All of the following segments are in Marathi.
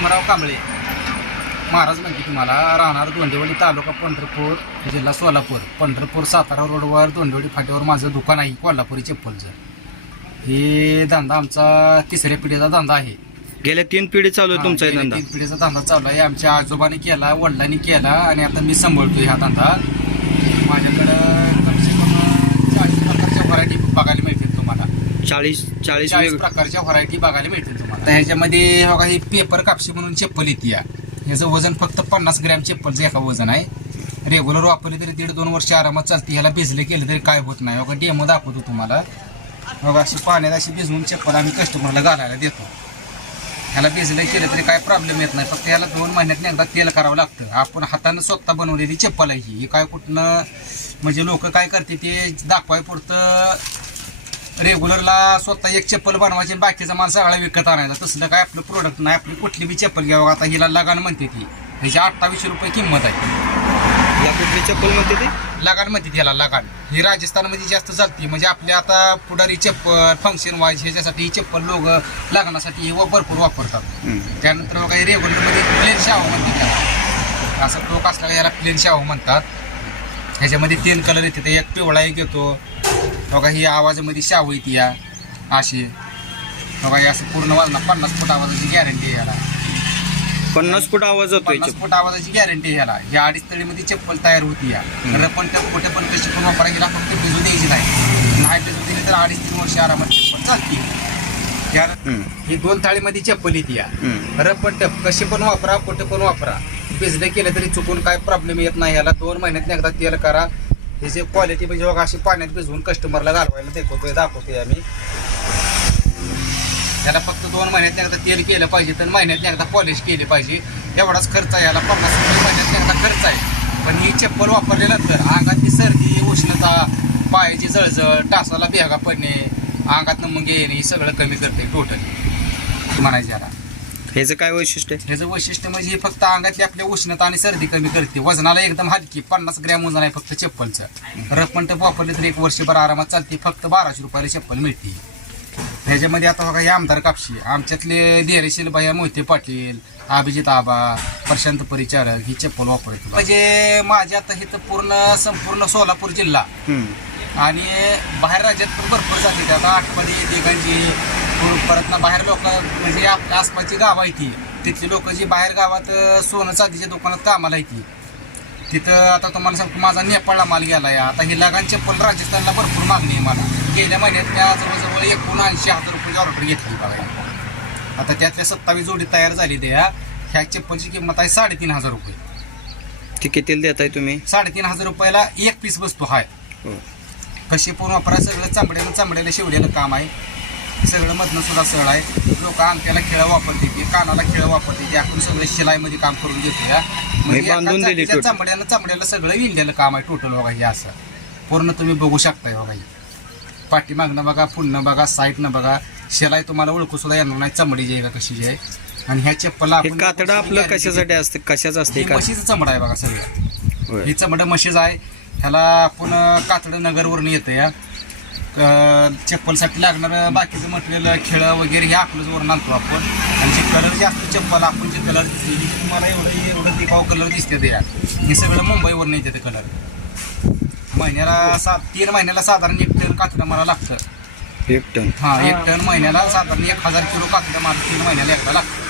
भीमराव कांबळे. महाराज म्हणते तुम्हाला राहणार दोंडेवडी तालुका पंढरपूर जिल्हा सोलापूर. पंढरपूर सातारा रोडवर दोंडेवडी फाट्यावर माझं दुकान आहे कोल्हापुरी चप्पलचं. हे धंदा आमचा तिसऱ्या पिढीचा धंदा आहे. गेल्या तीन पिढी चालू आहे तुमचा हे धंदा. तीन पिढीचा धंदा चालू आहे. आमच्या आजोबाने केला वडिलांनी केला आणि आता मी सांभाळतोय हा धंदा. माझ्याकडं कमसे कम चाळीस प्रकारच्या व्हरायटी बघायला चाळीस चाळीस चाळीस वेग प्रकारच्या व्हरायटी बघायला मिळतील तुम्हाला. तर ह्याच्यामध्ये हो का ही पेपर कापशी म्हणून चप्पल येते या. ह्याचं वजन फक्त पन्नास ग्रॅम चप्पलचं एका वजन आहे. रेग्युलर वापरली तरी दीड दोन वर्ष आरामात चालते. ह्याला भिजले केलं तरी काय होत नाही. का डेमो दाखवतो तुम्हाला. का अशी पाण्यात अशी भिजवून चप्पल आम्ही कस्टमरला घालायला देतो. ह्याला भिजलं केलं तरी काय प्रॉब्लेम येत नाही. फक्त ह्याला दोन महिन्यात एकदा तेल करावं लागतं. आपण हातानं स्वतः बनवलेली चप्पल आहे ही. ही काय कुठनं म्हणजे लोक काय करते ते दाखवाय पुरतं रेग्युलरला स्वतः एक चप्पल बनवायची आणि बाकीचा माल सगळा विकत आणायचा. तसलं काय आपलं प्रोडक्ट नाही आपली कुठली बी चप्पल घ्यावं. आता हिला लगान म्हणते ती. ह्याची अठ्ठावीसशे रुपये किंमत आहे. या कुठली चप्पल म्हणते ते? लगान म्हणते त्याला लगान. ही राजस्थानमध्ये जास्त चालते. म्हणजे आपल्या आता पुढारी चप्पल फंक्शन वाईज ह्याच्यासाठी ही चप्पल लोक लग्नासाठी हे व- भरपूर वापरतात. त्यानंतर मग काही रेग्युलरमध्ये प्लेन शाव म्हणते असं टोक असल्याला याला प्लेन शाव म्हणतात. ह्याच्यामध्ये तीन कलर येते. एक पिवळा एक येतो. बघा ही आवाजामध्ये शाव येते या अशी बघा हे असं पूर्ण वाजना पन्नास फूट आवाजाची गॅरंटी आहे याला. पन्नास फूट आवाज जातोय पन्नास फूट आवाजाची गॅरंटी आहे ह्याला या अडीच तळीमध्ये चप्पल तयार होती या. पण त्या कुठे पण कशी पण वापरा गेला फक्त भिजू द्यायची नाही. नाही भिजू दिली तर अडीच तीन वर्ष आरामात चप्पल चालते या. ही दोन थाळीमध्ये चप्पल येते या. हम्म. रपण टप कसे पण वापरा कुठे पण वापरा. भिजले केलं तरी चुकून काय प्रॉब्लेम येत नाही याला. दोन महिन्यात एकदा तेल करा. हे जे क्वालिटी म्हणजे बघा अशी पाण्यात भिजवून कस्टमरला घालवायला देखवतोय दाखवतोय आम्ही. त्याला फक्त दोन महिन्यात एकदा तेल केलं पाहिजे तर महिन्यात एकदा पॉलिश केली पाहिजे. एवढाच खर्च आहे याला पन्नास रुपये महिन्यात एकदा खर्च आहे. पण ही चप्पल वापरल्यानंतर अंगातली सर्दी उष्णता पायाची जळजळ टासाला भेगा पडणे अंगात मग येणे हे सगळं कमी करते टोटली म्हणायचे याला. ह्याचं काय वैशिष्ट्य आहे? ह्याचं वैशिष्ट्य म्हणजे हे फक्त अंगातली आपल्या उष्णता आणि सर्दी कमी करते. वजनाला एकदम हलकी पन्नास ग्रॅम वजन आहे फक्त चप्पलचं. रपण टप वापरले तर एक वर्षभर आरामात चालते फक्त बाराशे रुपयाला चप्पल मिळते. ह्याच्यामध्ये आता बघा हे आमदार कापशी. आमच्यातले धैर्यशील भैया मोहिते पाटील अभिजित आबा प्रशांत परिचारक ही चप्पल वापरतो म्हणजे माझ्या आता हे तर पूर्ण संपूर्ण सोलापूर जिल्हा. आणि बाहेर राज्यात पण भरपूर जाते. आता आठवडी दिगंजी परत ना बाहेर लोक म्हणजे आपल्या आसपासची गावं आहे ती. तिथली लोक जी बाहेर गावात सोनं चांदीच्या दुकानात कामाला आहे ती. तिथं आता तुम्हाला सांगतो माझा नेपाळला माल गेला या आता ही लगान चप्पल राजस्थानला भरपूर मागणी आहे मला. गेल्या महिन्यात त्या जवळजवळ एकोणऐंशी हजार रुपयाची ऑर्डर घेतली बघा आता त्यातल्या सत्तावीस जोडी तयार झाली त्या. ह्या चप्पलची किंमत आहे साडेतीन हजार रुपये. ते कितीला देताय तुम्ही? साडेतीन हजार रुपयाला एक पीस बसतो हाय. हो. कशी पण वापरा सगळं चांबड्यानं चांबड्याला शिवलेलं काम आहे. सगळं मधनं सुद्धा सळ आहे. लोक अंगठ्याला खेळ वापरते ते कानाला खेळ वापरते ते आपण सगळं शिलाईमध्ये काम करून देतो या मी बांधून दिली total. चांबड्यानं चांबड्याला सगळं विणलेलं काम आहे टोटल बघा हे असं. पूर्ण तुम्ही बघू शकताय बघा हे. पाठीमागनं बघा पुढनं बघा साईडनं बघा. शिलाई तुम्हाला ओळखू सुद्धा येणार नाही चमडी आहे का कशी आहे. आणि ह्या चप्पल हे कातडं आपलं कशासाठी असतं? कशाचं असते का म्हशीचं चमडा आहे बघा सगळं. होय. ही चमडं म्हशीच आहे. ह्याला आपण कातडं नगरवरून येतं या क- चप्पलसाठी लागणारं बाकीचं मटेरियल खेळं वगैरे हे आपलंच वरून आणतो आपण. आणि जे कलर जे असतं चप्पल आपण जे कलर दिसते तुम्हाला एवढं एवढं दिखाव कलर दिसते ते. या हे सगळं मुंबईवरून येते ते कलर महिन्याला सात तीन महिन्याला साधारण एक टन कातडं मला लागतं. एक टन. हा एक टन महिन्याला साधारण एक हजार किलो कातडं मला तीन महिन्याला एकदा लागतं.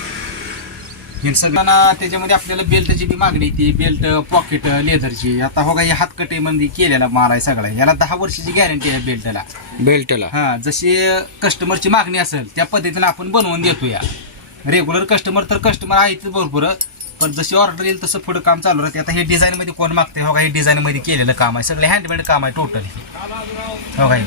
हे सगळ्यांना त्याच्यामध्ये आपल्याला बेल्टची बी मागणी येते. बेल्ट पॉकेट लेदरची आता हो का हे हातकटे मध्ये केलेला माल आहे सगळा. याला दहा वर्षाची गॅरंटी आहे बेल्टला. बेल्टला? हा जशी कस्टमरची मागणी असेल त्या पद्धतीने आपण बनवून देतो या रेग्युलर कस्टमर तर कस्टमर आहेच भरपूर पण जशी ऑर्डर येईल तसं पुढे काम चालू राहते. आता हे डिझाईन मध्ये कोण मागते हो का हे डिझाईन मध्ये केलेलं काम आहे. सगळे हँडमेड काम आहे टोटल हो का हे.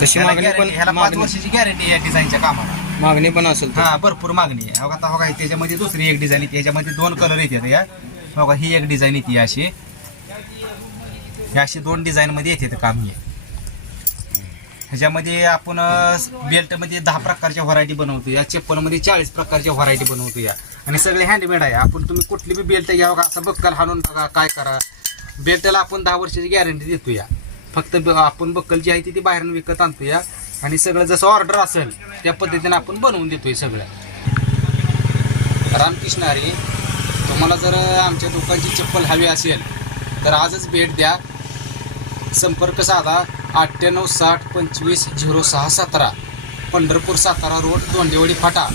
तशी ह्याला मागणी पण guarantee- ह्याला पाच मागणी. वर्षाची गॅरंटी या डिझाईनच्या कामाला. मागणी पण असेल तर. हा भरपूर मागणी आहे. हो का आता हो का त्याच्यामध्ये दुसरी एक डिझाईन येते. याच्यामध्ये दोन कलर येतात या. हो का ही एक डिझाईन येते अशी. ही अशी दोन डिझाईन मध्ये येते काम हे. ह्याच्यामध्ये आपण बेल्टमध्ये दहा प्रकारच्या व्हरायटी बनवतो या चप्पलमध्ये चाळीस प्रकारच्या व्हरायटी बनवतो या. आणि सगळे हँडमेड आहे. आपण तुम्ही कुठली बी बेल्ट घ्या बघा असं बक्कल हाणून बघा काय करा. बेल्टला आपण दहा वर्षाची गॅरंटी देतो या. फक्त ब- आपण बक्कल जी आहे ती ती बाहेरून विकत आणतो या आणि सगळं जसं ऑर्डर असेल त्या पद्धतीने आपण बनवून देतोय सगळं. रामकृष्ण अरे तुम्हाला जर आमच्या दुकानची चप्पल हवी असेल तर आजच भेट द्या. संपर्क साधा अठ्ठ्याण्णव साठ पंचवीस झिरो सहा सतरा पंढरपूर सातारा रोड दोंडेवाडी फाटा.